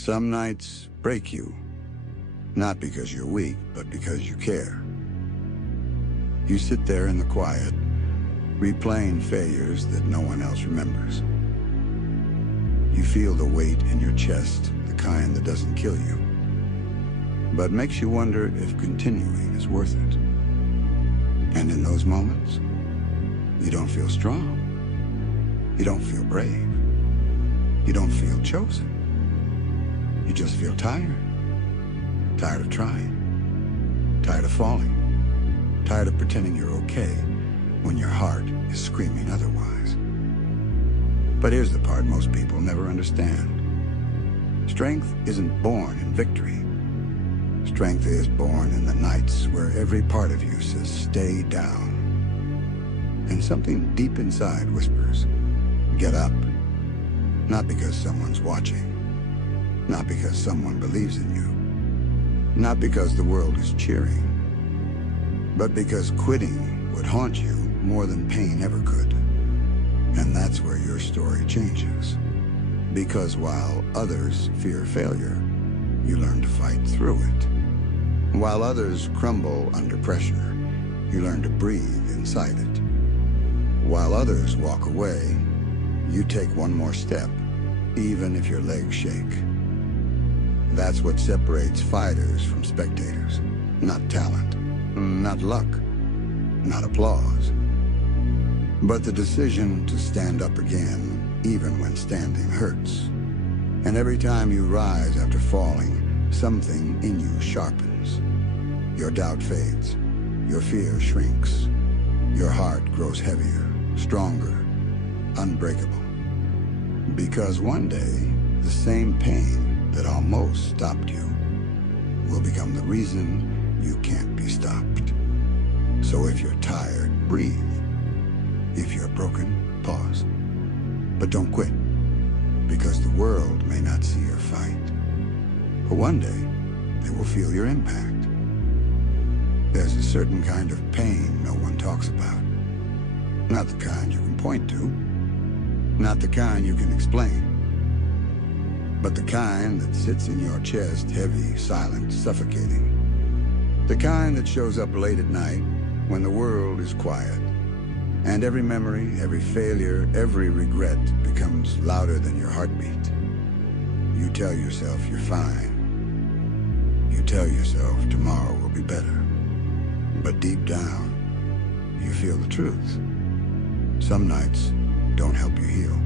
Some nights break you, not because you're weak, but because you care. You sit there in the quiet, replaying failures that no one else remembers. You feel the weight in your chest, the kind that doesn't kill you, but makes you wonder if continuing is worth it. And in those moments, you don't feel strong. You don't feel brave. You don't feel chosen. You just feel tired. Tired of trying. Tired of falling. Tired of pretending you're okay when your heart is screaming otherwise. But here's the part most people never understand. Strength isn't born in victory. Strength is born in the nights where every part of you says, stay down. And something deep inside whispers, get up. Not because someone's watching. Not because someone believes in you. Not because the world is cheering. But because quitting would haunt you more than pain ever could. And that's where your story changes. Because while others fear failure, you learn to fight through it. While others crumble under pressure, you learn to breathe inside it. While others walk away, you take one more step, even if your legs shake. That's what separates fighters from spectators. Not talent, not luck, not applause, but the decision to stand up again, even when standing hurts. And every time you rise after falling, something in you sharpens. Your doubt fades, your fear shrinks, your heart grows heavier, stronger, unbreakable. Because one day, the same pain that almost stopped you will become the reason you can't be stopped. So if you're tired, breathe. If you're broken, pause. But don't quit, because the world may not see your fight. But one day, they will feel your impact. There's a certain kind of pain no one talks about. Not the kind you can point to. Not the kind you can explain. But the kind that sits in your chest, heavy, silent, suffocating. The kind that shows up late at night when the world is quiet. And every memory, every failure, every regret becomes louder than your heartbeat. You tell yourself you're fine. You tell yourself tomorrow will be better. But deep down, you feel the truth. Some nights don't help you heal.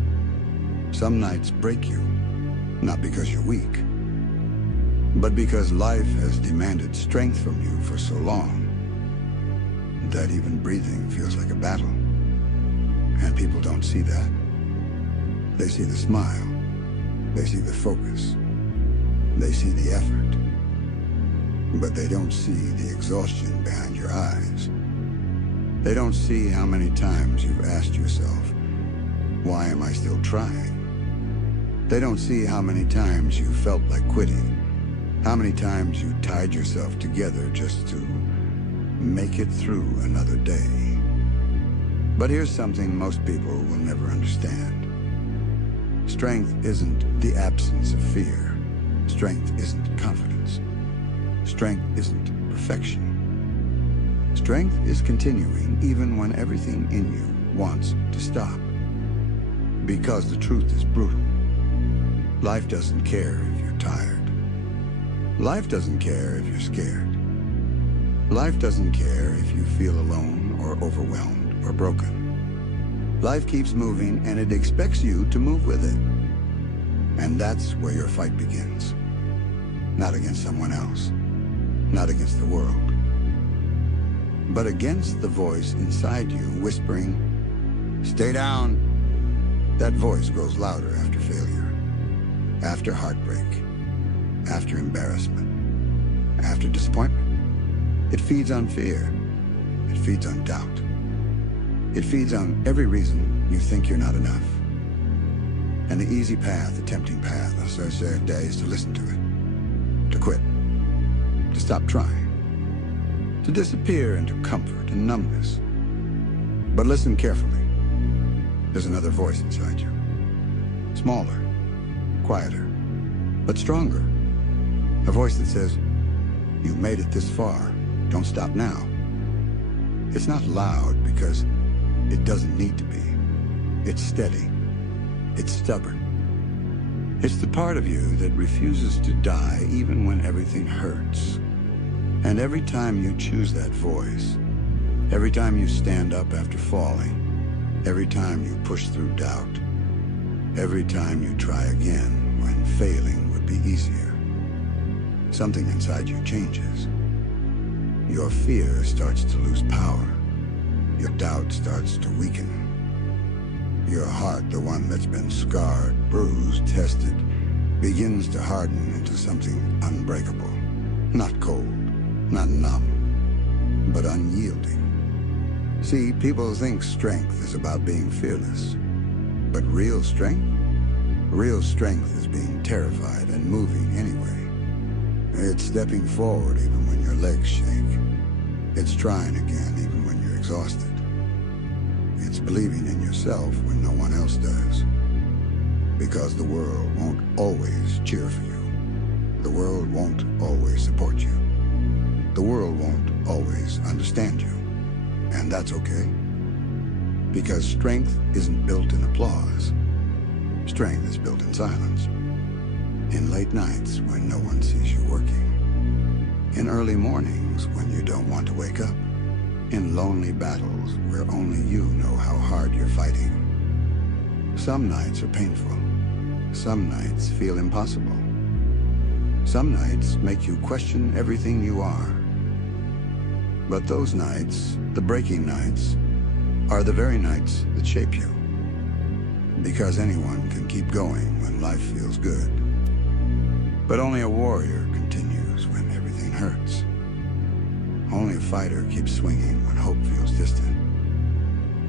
Some nights break you, not because you're weak, but because life has demanded strength from you for so long that even breathing feels like a battle. And people don't see that. They see the smile. They see the focus. They see the effort. But they don't see the exhaustion behind your eyes. They don't see how many times you've asked yourself, why am I still trying? They don't see how many times you felt like quitting, how many times you tied yourself together just to make it through another day. But here's something most people will never understand. Strength isn't the absence of fear. Strength isn't confidence. Strength isn't perfection. Strength is continuing even when everything in you wants to stop. Because the truth is brutal. Life doesn't care if you're tired. Life doesn't care if you're scared. Life doesn't care if you feel alone or overwhelmed or broken. Life keeps moving and it expects you to move with it. And that's where your fight begins. Not against someone else. Not against the world. But against the voice inside you whispering, stay down. That voice grows louder after failure, after heartbreak, after embarrassment, after disappointment. It feeds on fear. It feeds on doubt. It feeds on every reason you think you're not enough. And the easy path, the tempting path, as I say, is to listen to it, to quit, to stop trying, to disappear into comfort and numbness. But listen carefully. There's another voice inside you. Smaller, quieter, but stronger. A voice that says, "You made it this far. Don't stop now." It's not loud because it doesn't need to be. It's steady. It's stubborn. It's the part of you that refuses to die even when everything hurts. And every time you choose that voice, every time you stand up after falling, every time you push through doubt, every time you try again when failing would be easier, something inside you changes. Your fear starts to lose power. Your doubt starts to weaken. Your heart, the one that's been scarred, bruised, tested, begins to harden into something unbreakable. Not cold, not numb, but unyielding. See, people think strength is about being fearless. But real strength is being terrified and moving anyway. It's stepping forward even when your legs shake. It's trying again even when you're exhausted. It's believing in yourself when no one else does. Because the world won't always cheer for you. The world won't always support you. The world won't always understand you. And that's okay. Because strength isn't built in applause. Strength is built in silence. In late nights when no one sees you working. In early mornings when you don't want to wake up. In lonely battles where only you know how hard you're fighting. Some nights are painful. Some nights feel impossible. Some nights make you question everything you are. But those nights, the breaking nights, are the very nights that shape you. Because anyone can keep going when life feels good. But only a warrior continues when everything hurts. Only a fighter keeps swinging when hope feels distant.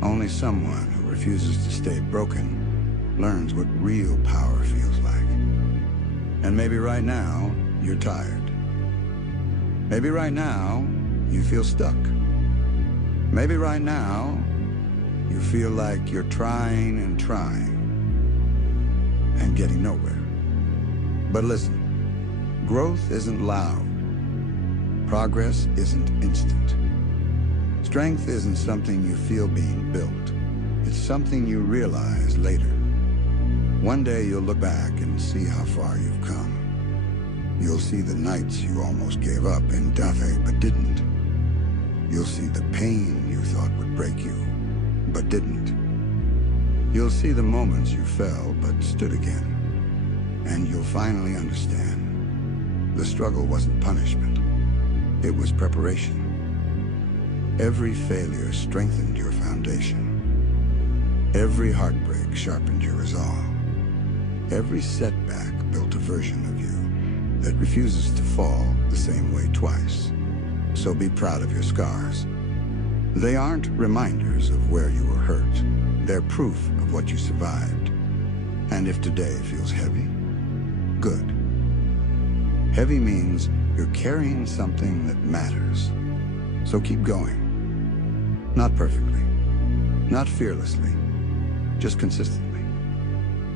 Only someone who refuses to stay broken learns what real power feels like. And maybe right now, you're tired. Maybe right now, you feel stuck. Maybe right now, you feel like you're trying and getting nowhere. But listen, growth isn't loud. Progress isn't instant. Strength isn't something you feel being built. It's something you realize later. One day you'll look back and see how far you've come. You'll see the nights you almost gave up in nothing but didn't. You'll see the pain you thought would break you, but didn't. You'll see the moments you fell but stood again. And you'll finally understand. The struggle wasn't punishment. It was preparation. Every failure strengthened your foundation. Every heartbreak sharpened your resolve. Every setback built a version of you that refuses to fall the same way twice. So be proud of your scars. They aren't reminders of where you were hurt. They're proof of what you survived. And if today feels heavy, good. Heavy means you're carrying something that matters. So keep going. Not perfectly, not fearlessly, just consistently.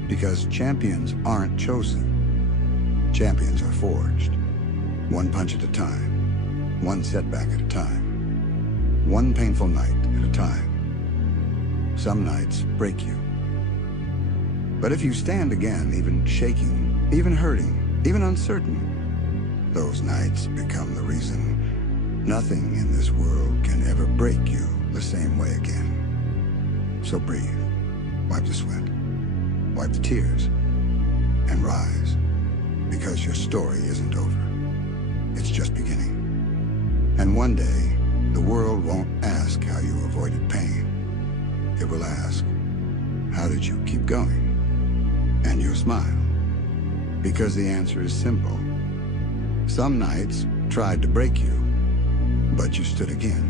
Because champions aren't chosen. Champions are forged. One punch at a time. One setback at a time. One painful night at a time. Some nights break you. But if you stand again, even shaking, even hurting, even uncertain, those nights become the reason nothing in this world can ever break you the same way again. So breathe, wipe the sweat, wipe the tears, and rise. Because your story isn't over. It's just beginning. And one day, the world won't ask how you avoided pain. It will ask, how did you keep going? And you'll smile. Because the answer is simple. Some nights tried to break you, but you stood again.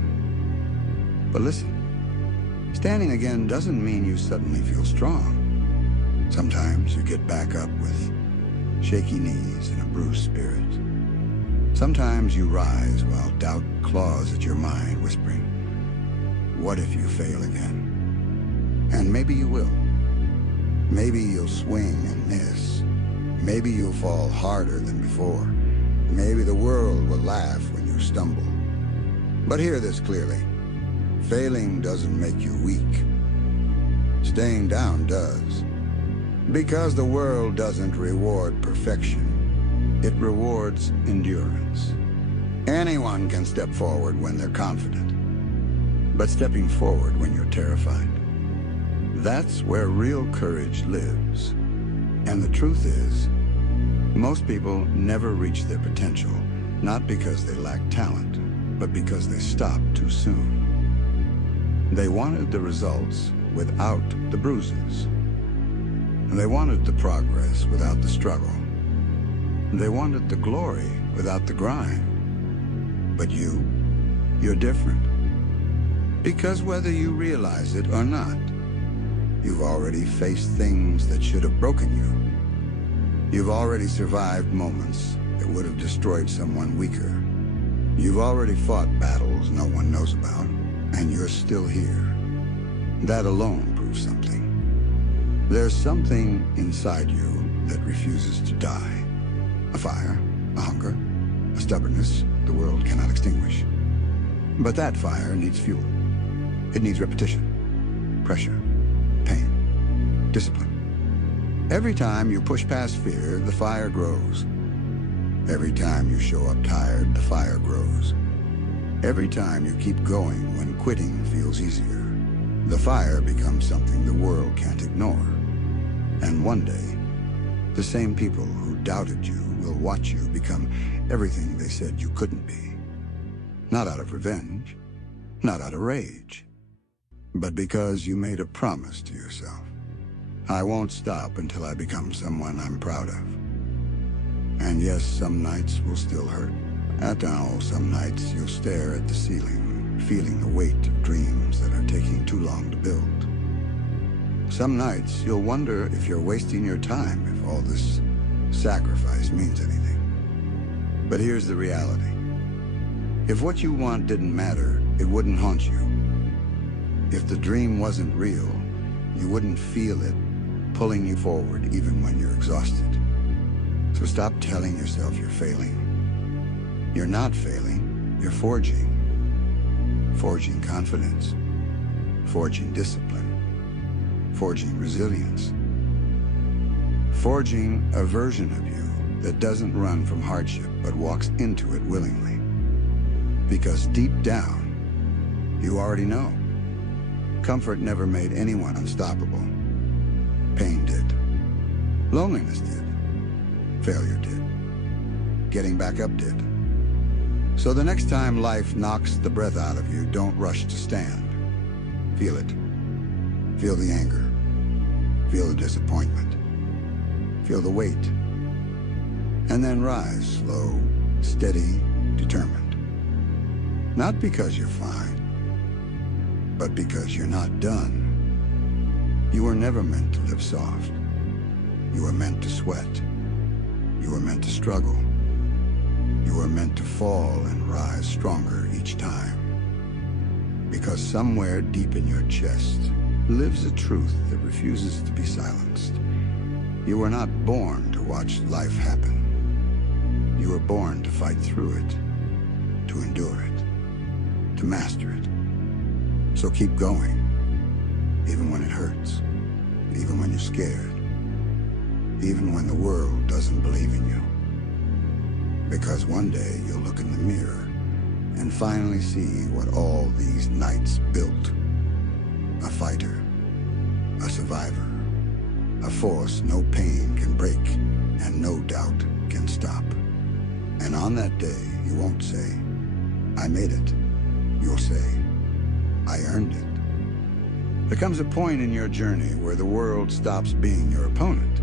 But listen, standing again doesn't mean you suddenly feel strong. Sometimes you get back up with shaky knees and a bruised spirit. Sometimes you rise while doubt claws at your mind, whispering, what if you fail again? And maybe you will. Maybe you'll swing and miss. Maybe you'll fall harder than before. Maybe the world will laugh when you stumble. But hear this clearly. Failing doesn't make you weak. Staying down does. Because the world doesn't reward perfection. It rewards endurance. Anyone can step forward when they're confident. But stepping forward when you're terrified, that's where real courage lives. And the truth is, most people never reach their potential, not because they lack talent, but because they stopped too soon. They wanted the results without the bruises. They wanted the progress without the struggle. They wanted the glory without the grind. But you're different. Because whether you realize it or not, you've already faced things that should have broken you. You've already survived moments that would have destroyed someone weaker. You've already fought battles no one knows about, and you're still here. That alone proves something. There's something inside you that refuses to die. A fire, a hunger, a stubbornness the world cannot extinguish. But that fire needs fuel. It needs repetition, pressure, pain, discipline. Every time you push past fear, the fire grows. Every time you show up tired, the fire grows. Every time you keep going when quitting feels easier, the fire becomes something the world can't ignore. And one day, the same people who doubted you will watch you become everything they said you couldn't be. Not out of revenge, not out of rage, but because you made a promise to yourself. I won't stop until I become someone I'm proud of. And yes, some nights will still hurt. At all, some nights you'll stare at the ceiling, feeling the weight of dreams that are taking too long to build. Some nights you'll wonder if you're wasting your time, if all this sacrifice means anything. But here's the reality. If what you want didn't matter, it wouldn't haunt you. If the dream wasn't real, you wouldn't feel it pulling you forward even when you're exhausted. So stop telling yourself you're failing. You're not failing, you're forging. Forging confidence, forging discipline, forging resilience, forging a version of you that doesn't run from hardship but walks into it willingly. Because deep down, you already know. Comfort never made anyone unstoppable. Pain did. Loneliness did. Failure did. Getting back up did. So the next time life knocks the breath out of you, don't rush to stand. Feel it. Feel the anger. Feel the disappointment. Feel the weight. And then rise, slow, steady, determined. Not because you're fine, but because you're not done. You were never meant to live soft. You were meant to sweat. You were meant to struggle. You were meant to fall and rise stronger each time. Because somewhere deep in your chest lives a truth that refuses to be silenced. You were not born to watch life happen. You were born to fight through it, to endure it, to master it. So keep going, even when it hurts, even when you're scared, even when the world doesn't believe in you. Because one day you'll look in the mirror and finally see what all these nights built. A fighter, a survivor, a force no pain can break and no doubt can stop. And on that day, you won't say, I made it. You'll say, I earned it. There comes a point in your journey where the world stops being your opponent,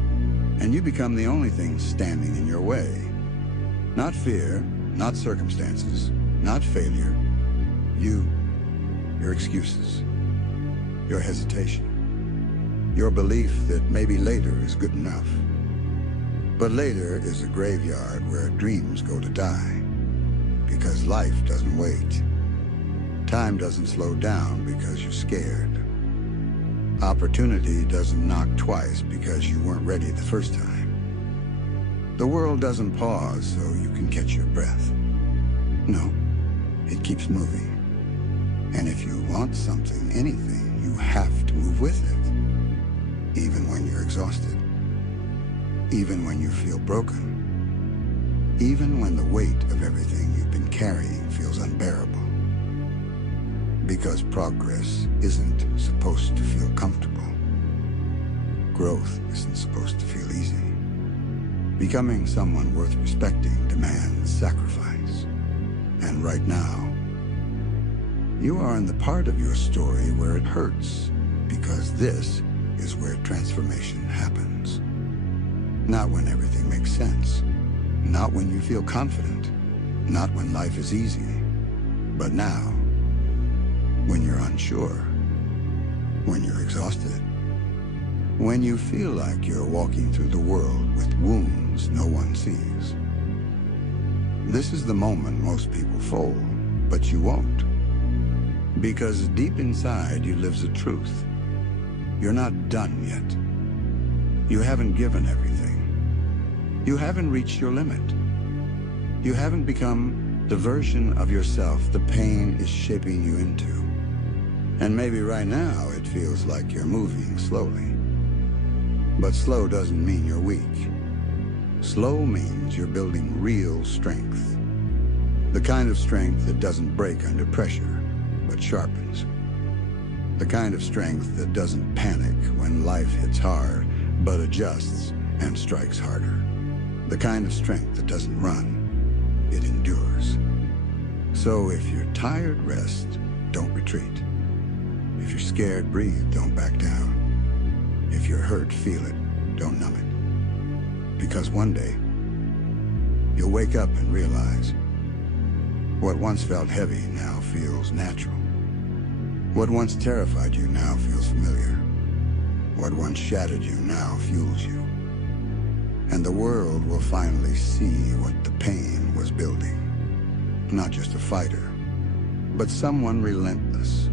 and you become the only thing standing in your way. Not fear, not circumstances, not failure. Your excuses, your hesitation, your belief that maybe later is good enough. But later is a graveyard where dreams go to die, because life doesn't wait. Time doesn't slow down because you're scared. Opportunity doesn't knock twice because you weren't ready the first time. The world doesn't pause so you can catch your breath. No, it keeps moving. And if you want something, anything, you have to move with it. Even when you're exhausted. Even when you feel broken. Even when the weight of everything you've been carrying feels unbearable. Because progress isn't supposed to feel comfortable. Growth isn't supposed to feel easy. Becoming someone worth respecting demands sacrifice. And right now, you are in the part of your story where it hurts, because this is where transformation happens. Not when everything makes sense. Not when you feel confident. Not when life is easy. But now, when you're unsure. When you're exhausted. When you feel like you're walking through the world with wounds no one sees. This is the moment most people fold, but you won't. Because deep inside you lives a truth. You're not done yet. You haven't given everything. You haven't reached your limit. You haven't become the version of yourself the pain is shaping you into. And maybe right now it feels like you're moving slowly. But slow doesn't mean you're weak. Slow means you're building real strength. The kind of strength that doesn't break under pressure, but sharpens. The kind of strength that doesn't panic when life hits hard, but adjusts and strikes harder. The kind of strength that doesn't run, it endures. So if you're tired, rest, don't retreat. If you're scared, breathe, don't back down. If you're hurt, feel it, don't numb it. Because one day, you'll wake up and realize what once felt heavy now feels natural. What once terrified you now feels familiar. What once shattered you now fuels you. And the world will finally see what the pain was building. Not just a fighter, but someone relentless.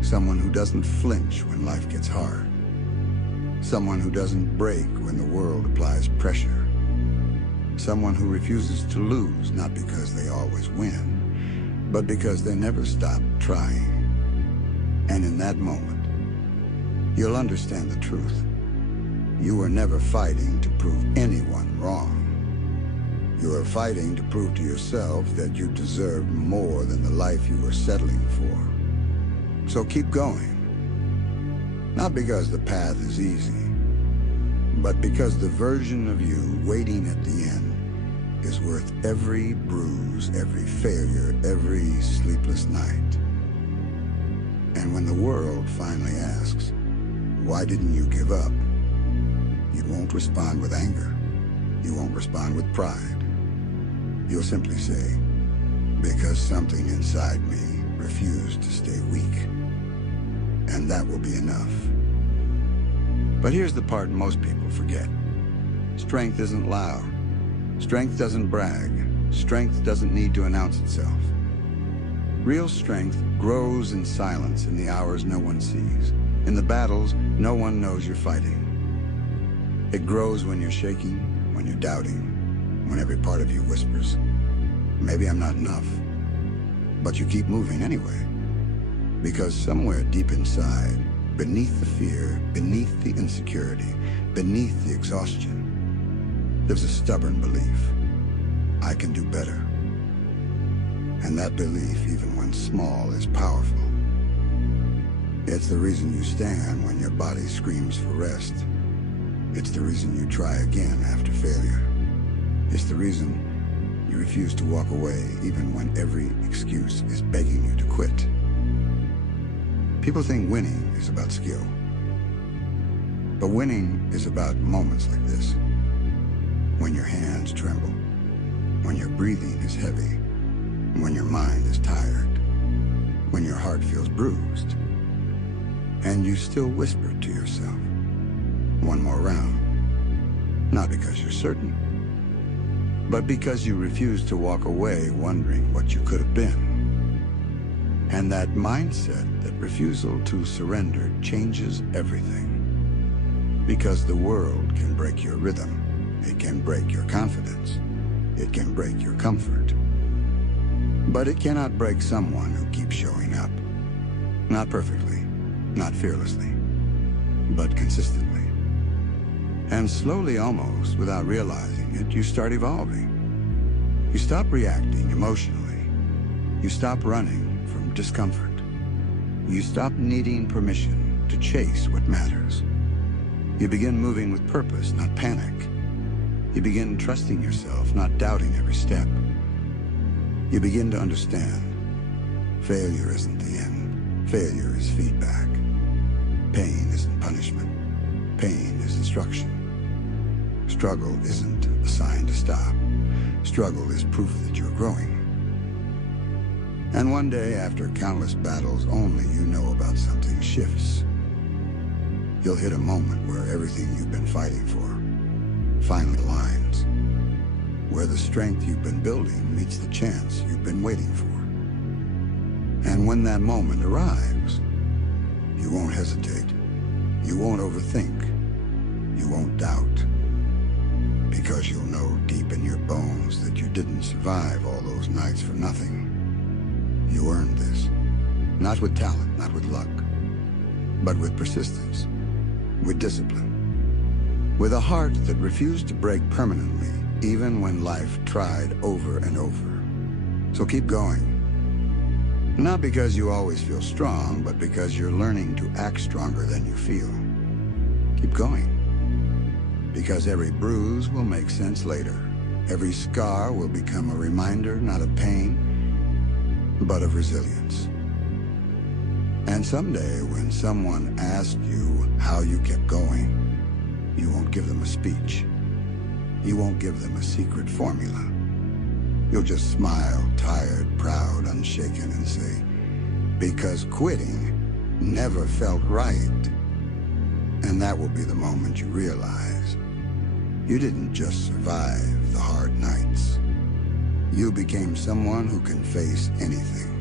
Someone who doesn't flinch when life gets hard. Someone who doesn't break when the world applies pressure. Someone who refuses to lose, not because they always win, but because they never stop trying. And in that moment, you'll understand the truth. You were never fighting to prove anyone wrong. You were fighting to prove to yourself that you deserved more than the life you were settling for. So keep going. Not because the path is easy, but because the version of you waiting at the end is worth every bruise, every failure, every sleepless night. And when the world finally asks, why didn't you give up? You won't respond with anger. You won't respond with pride. You'll simply say, because something inside me refused to stay weak. And that will be enough. But here's the part most people forget. Strength isn't loud. Strength doesn't brag. Strength doesn't need to announce itself. Real strength grows in silence in the hours no one sees, in the battles no one knows you're fighting. It grows when you're shaking, when you're doubting, when every part of you whispers, maybe I'm not enough. But you keep moving anyway. Because somewhere deep inside, beneath the fear, beneath the insecurity, beneath the exhaustion, there's a stubborn belief. I can do better. And that belief, even when small, is powerful. It's the reason you stand when your body screams for rest. It's the reason you try again after failure. It's the reason you refuse to walk away even when every excuse is begging you to quit. People think winning is about skill. But winning is about moments like this. When your hands tremble, when your breathing is heavy, when your mind is tired, when your heart feels bruised, and you still whisper to yourself, one more round. Not because you're certain, but because you refuse to walk away wondering what you could have been. And that mindset, that refusal to surrender, changes everything. Because the world can break your rhythm It can break your confidence. It can break your comfort. But it cannot break someone who keeps showing up. Not perfectly, not fearlessly, but consistently. And slowly, almost without realizing it, you start evolving. You stop reacting emotionally. You stop running from discomfort. You stop needing permission to chase what matters. You begin moving with purpose, not panic. You begin trusting yourself, not doubting every step. You begin to understand. Failure isn't the end. Failure is feedback. Pain isn't punishment. Pain is instruction. Struggle isn't a sign to stop. Struggle is proof that you're growing. And one day, after countless battles only you know about something shifts. You'll hit a moment where everything you've been fighting for finally aligns. Where the strength you've been building meets the chance you've been waiting for. And when that moment arrives, you won't hesitate. You won't overthink. You won't doubt. Because you'll know deep in your bones that you didn't survive all those nights for nothing. You earned this. Not with talent, not with luck, but with persistence, with discipline, with a heart that refused to break permanently, even when life tried over and over. So keep going. Not because you always feel strong, but because you're learning to act stronger than you feel. Keep going. Because every bruise will make sense later. Every scar will become a reminder, not of pain, but of resilience. And someday, when someone asks you how you kept going, you won't give them a speech. You won't give them a secret formula. You'll just smile, tired, proud, unshaken, and say, because quitting never felt right. And that will be the moment you realize you didn't just survive the hard nights. You became someone who can face anything.